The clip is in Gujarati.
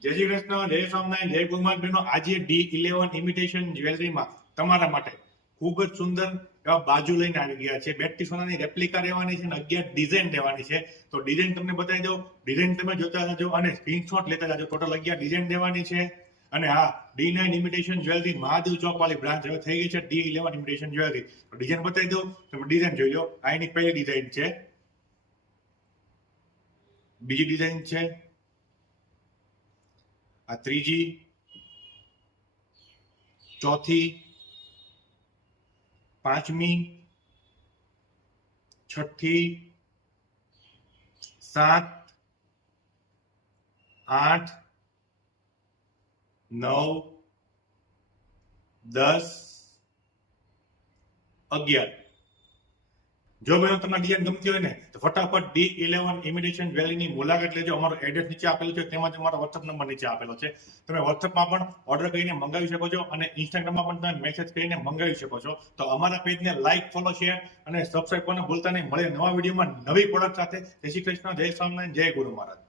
જય શ્રી કૃષ્ણ, જય સ્વામિનારાયણ, જય ગુરુમાન બહેનો. આજે D11 ઇમિટેશન જ્વેલરીમાં તમારા માટે ખૂબ જ સુંદર એવા બાજુ લઈને આવી ગયા છે. બેટરી સોનાની રેપ્લિકા રહેવાની છે અને 11 ડિઝાઇન રહેવાની છે. તો ડિઝાઇન તમને બતાવી દઉં, ડિઝાઇન તમે જોતા જજો અને સ્ક્રીનશોટ લેતા જજો. ટોટલ 11 ડિઝાઇન રહેવાની છે. અને હા, D9 ઇમિટેશન જ્વેલરી મહાદેવ ચોક વાળી બ્રાન્ચ હવે થઈ ગઈ છે D11 ઇમિટેશન જ્વેલરી. તો ડિઝાઇન બતાવી દઉં, તમે ડિઝાઇન જોઈ લો. આ એની પહેલી ડિઝાઇન છે, બીજી ડિઝાઇન છે, આ ત્રીજી, ચોથી, પાંચમી, છઠ્ઠી, 7, 8, 9, 10, 11. જો બહેનો તમને ડિઝાઇન ગમતી હોય ને તો ફટાફટ D11 ઇમિટેશન જ્વેલરીની મુલાકાત લેજો. અમારો એડ્રેસ નીચે આપેલું છે, તેમાં અમારો WhatsApp નંબર નીચે આપેલો છે. તમે WhatsAppમાં પણ ઓર્ડર કરીને મંગાવી શકો છો અને ઇન્સ્ટાગ્રામમાં પણ તમે મેસેજ કરીને મંગાવી શકો છો. તો અમારા પેજને લાઈક, ફોલો, શેર અને સબસ્ક્રાઇબ કરવાનું ભૂલતા નહીં. મળે નવા વિડીયોમાં નવી પ્રોડક્ટ સાથે. જય શ્રી કૃષ્ણ, જય સ્વામિનારાયણ, જય ગુરુ મહારાજ.